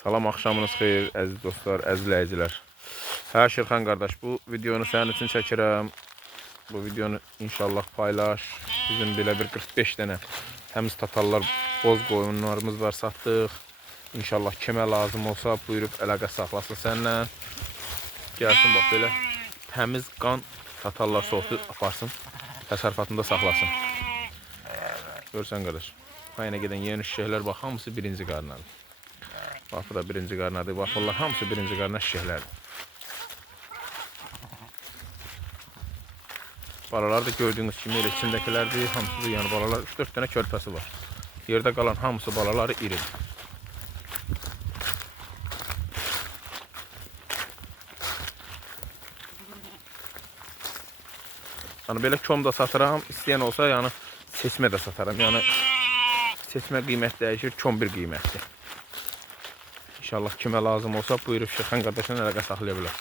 Salam, axşamınız xeyir, əziz dostlar, əziz izləyicilər. Hə, Şirxan qardaş, bu videonu sənin üçün çəkirəm. Bu videonu inşallah paylaş. Bizim belə bir 45 dənə təmiz tatarlar, boz qoyunlarımız var, satdıq. İnşallah kimə lazım olsa buyurub əlaqə saxlasın səninlə. Gəlsin, bax belə təmiz qan tatarlar sortu aparsın, təsərrüfatında saxlasın. Görsən qardaş, payına gedən yeni şişəklər bax, hamısı birinci qarnadır. Bax, bu da birinci qarnadır. Bax, onlar hamısı birinci qarna şişəklərdir. Balalar da gördüğünüz kimi elə içindəkilərdir. Hamısı da yəni balalar 3-4 dənə körpəsi var. Yerdə qalan hamısı balaları iridir. Yəni belə kom da satıram. İstəyən olsa yəni seçmə də satarım. Yəni seçmə qiymət dəyişir, kom bir qiymətdir. İnşallah kimə lazım olsa buyurub Şirxan qardaşla əlaqə saxlaya bilər.